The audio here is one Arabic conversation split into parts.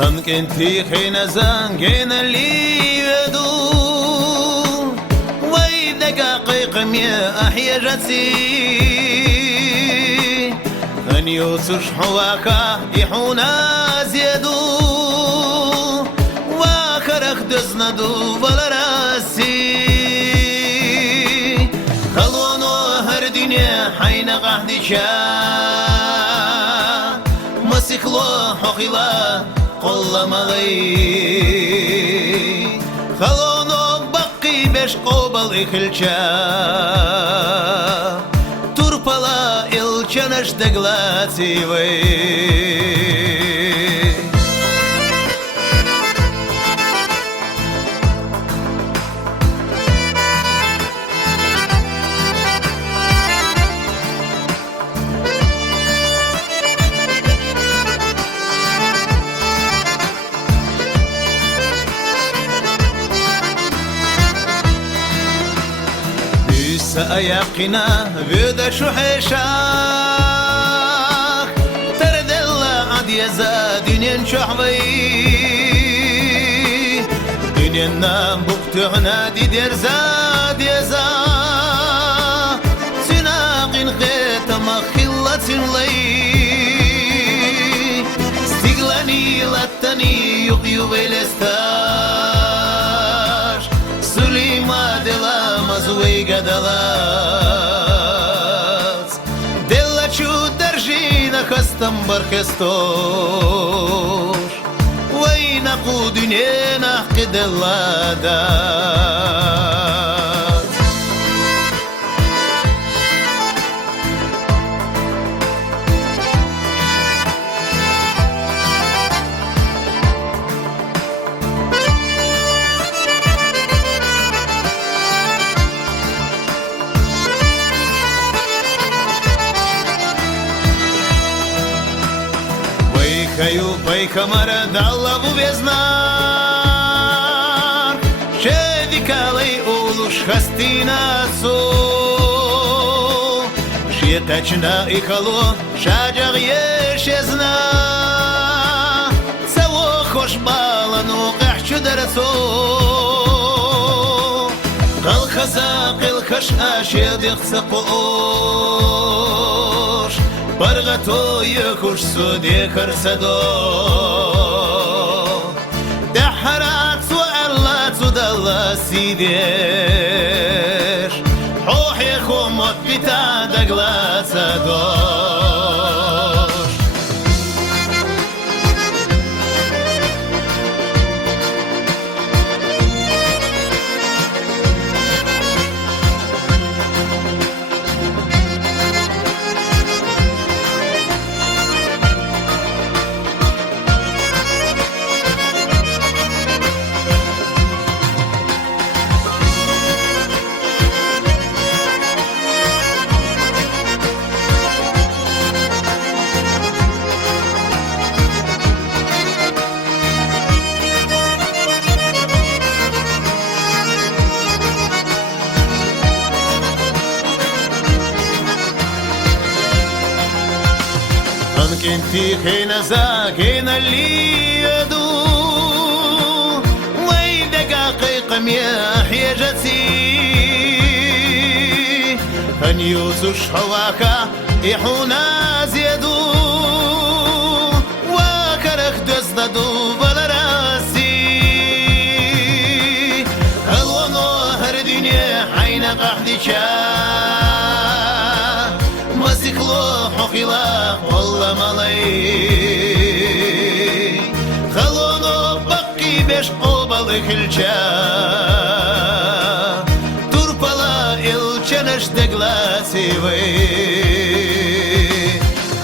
خنك انتي خينا زانجين اللي يدو وي دقاقيق ميا أحيا جتي أن يوسش حواكا يحونا زيدو واخرخ دزندو بلراسي خلونو هر دنيا حين قهدي شا مسيخلو حقيلا قل مغي خلونو بقي بش قوبل إخلشا تربلا إلشانش دقلاتي وي سأيقنا بدا شحيشاك ترد الله عد يزا دنيا شحبي دنيا نام بقتعنا دي دير زاد يزا سناق خيط مخلة لي استقلاني لتني يقيو بالستاش سليما دلا مزوي قدلات دلا شو درجينا خستم برخستوش وين قود دنيانا قدلا دات Каю пей камарад Аллаху безнар Шедикалей улуш хастинасу Шиетачна и хало шаджаг ешезна Саво хош балану гахчу дарасу Қал хаза қил хаш ашедих сақош برغتو يخش سودي خرسدو دحرات وعلات ودلا سيديش حوح يخوم وقتا دقلا سدوش انتي خينا زاكينا اللي يدو وي دقاقيق ميا حيجتي هن يوسش حواكا يحونا زيدو واكرخ دزددو بلراسي هلونو هر دنيا حين قحدي مسيخلو حقيلا والله مالي خلونو بقي بش قوبل إخلشا تربلا إلشانش دقلاتي وي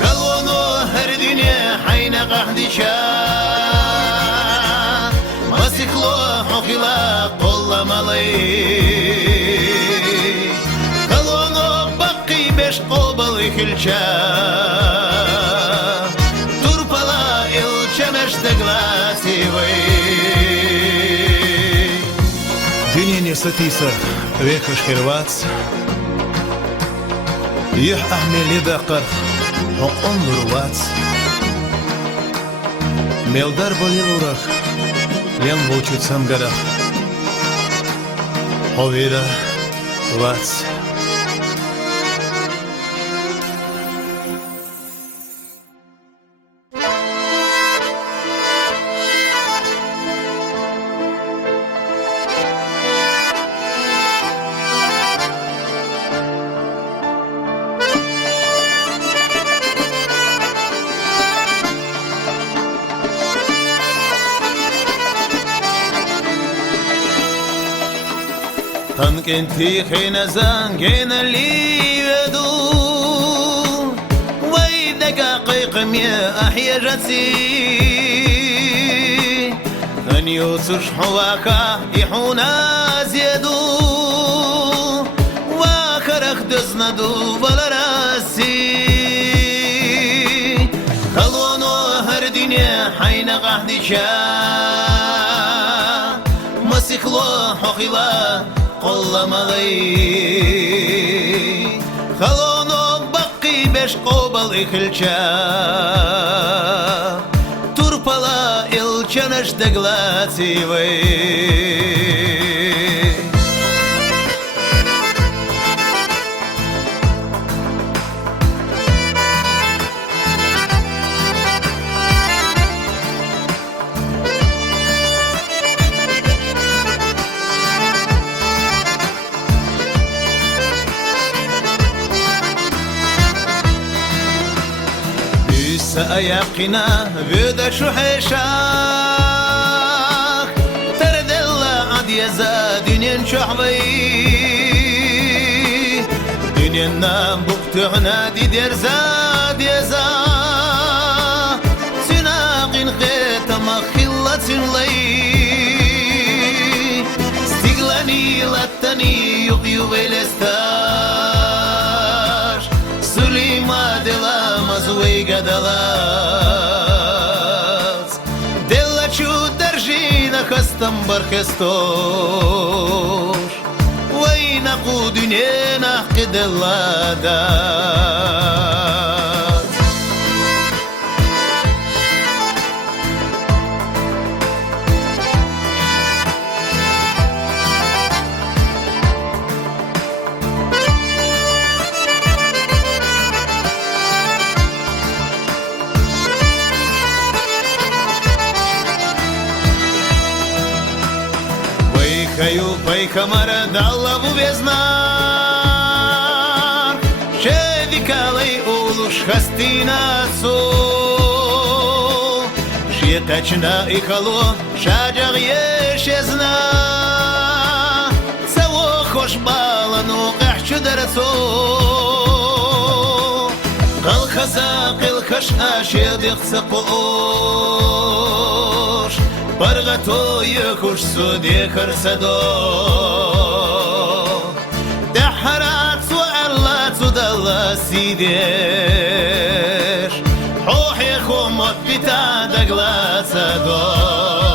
خلونو هر دنيا حين قحديشا مسيخلو حقيلا والله مالي بش قوبل إخلشا تربلا إلشانش دقلاتي وي دنيا نيستيسر ويخش خيروات يح أحمل يدقر حق انظر وات Мелдар болелурах, лен волчит самгара. Ховира, вац. Танкенти хина زنگين اللي يدو دقائق مية أحيا جتي أن يوسش حواكا يحونا زيدو واكرخ دزندو بلراسي خلونو هر دنيا حين قهدي شا مسيخلو حقيلا قل مالي خلونو بقي بش قوبل إخلشا تربلا إلشانش دقلاتي وي سأيقنا بدا شو حشاك ترد الله عد يزا دنيا شحبي دنيا نام بقتغنا دي دير زاد يزا سناق خيط مخلة لي استقلاني لتني يقيو بلستاش سليما دلا مزوي قدلات دلا شو درجينا خستم برخستوش وين اقو دنينا قد الله دات Каю пай камара дала бу безнар Шедикалай улуш хастина су Шиетачна и хало шаджаг ешезна Саво хош балану қахчу дарасу Қалхаса қилхаш ашедиқ сақуш برغتو يخش سودي خرسدو دحرات وعلات ودلا سيديش حوحي خمت بتا دقلا سدوش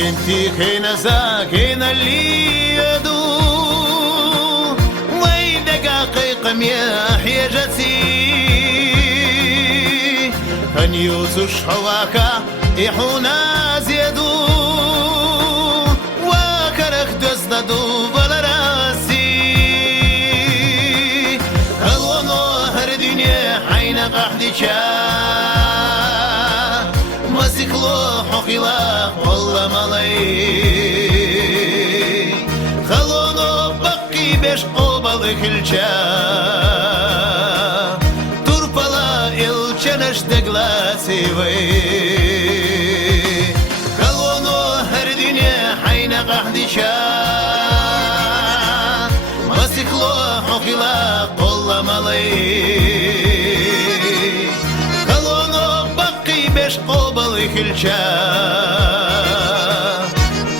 انتي خينا زاكينا اللي يدو وي دقائق مياه حيجتي هن يوسش حواكا يحونا زيدو واكرخ دزددو بلراسي هلونو هر دنيا حين قحدي مسيخلو حقيلا والله مالي خلونو بقي بش قوبل خلشا تربلا إلشانش دقلاتي وي Allah okila kollamalı. Kalonu bakki beş kobal ikilça.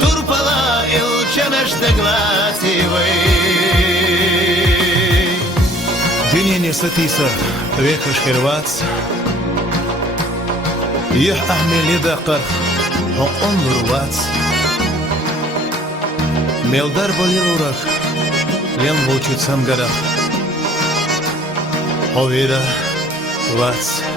Turpala ilçe meşteglati vay. Dünya nesatisa vekış hirvats. Yih ahmeli daqar hukun durvats. Meldar bolir urak. Len volчut sam garaq. Hovira vats.